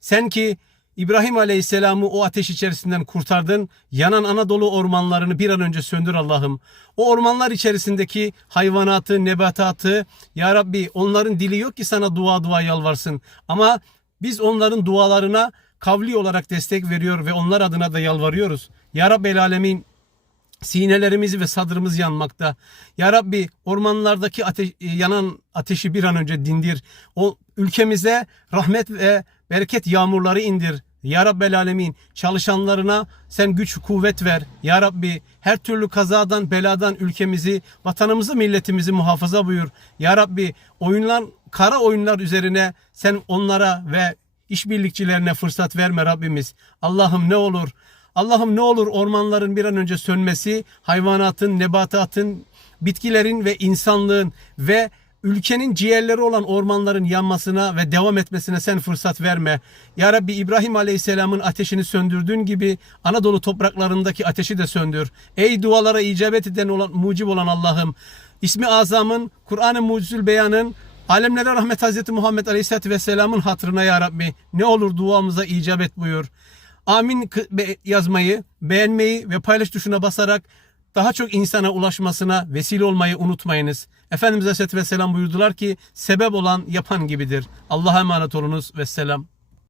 Sen ki İbrahim Aleyhisselam'ı o ateş içerisinden kurtardın. Yanan Anadolu ormanlarını bir an önce söndür Allah'ım. O ormanlar içerisindeki hayvanatı, nebatatı Ya Rabbi onların dili yok ki sana dua dua yalvarsın. Ama biz onların dualarına kavli olarak destek veriyor ve onlar adına da yalvarıyoruz. Ya Rabbi alemin Sinelerimizi ve sadrımız yanmakta. Ya Rabbi ormanlardaki ate- yanan ateşi bir an önce dindir. O ülkemize rahmet ve bereket yağmurları indir. Ya Rabbel Alemin çalışanlarına sen güç kuvvet ver. Ya Rabbi her türlü kazadan beladan ülkemizi vatanımızı milletimizi muhafaza buyur. Ya Rabbi oyunlar kara oyunlar üzerine sen onlara ve işbirlikçilerine fırsat verme Rabbimiz. Allah'ım ne olur Allah'ım ne olur ormanların bir an önce sönmesi, hayvanatın, nebatatın, bitkilerin ve insanlığın ve ülkenin ciğerleri olan ormanların yanmasına ve devam etmesine sen fırsat verme. Ya Rabbi İbrahim Aleyhisselam'ın ateşini söndürdüğün gibi Anadolu topraklarındaki ateşi de söndür. Ey dualara icabet eden olan, mucib olan Allah'ım. İsmi Azam'ın, Kur'an-ı Mucizül Beyan'ın, Alemlere rahmet Hazreti Muhammed Aleyhisselatü Vesselam'ın hatırına ya Rabbi ne olur duamıza icabet buyur. Amin yazmayı, beğenmeyi ve paylaş tuşuna basarak daha çok insana ulaşmasına vesile olmayı unutmayınız. Efendimiz Aleyhisselatü Vesselam buyurdular ki sebep olan yapan gibidir. Allah'a emanet olunuz ve selam.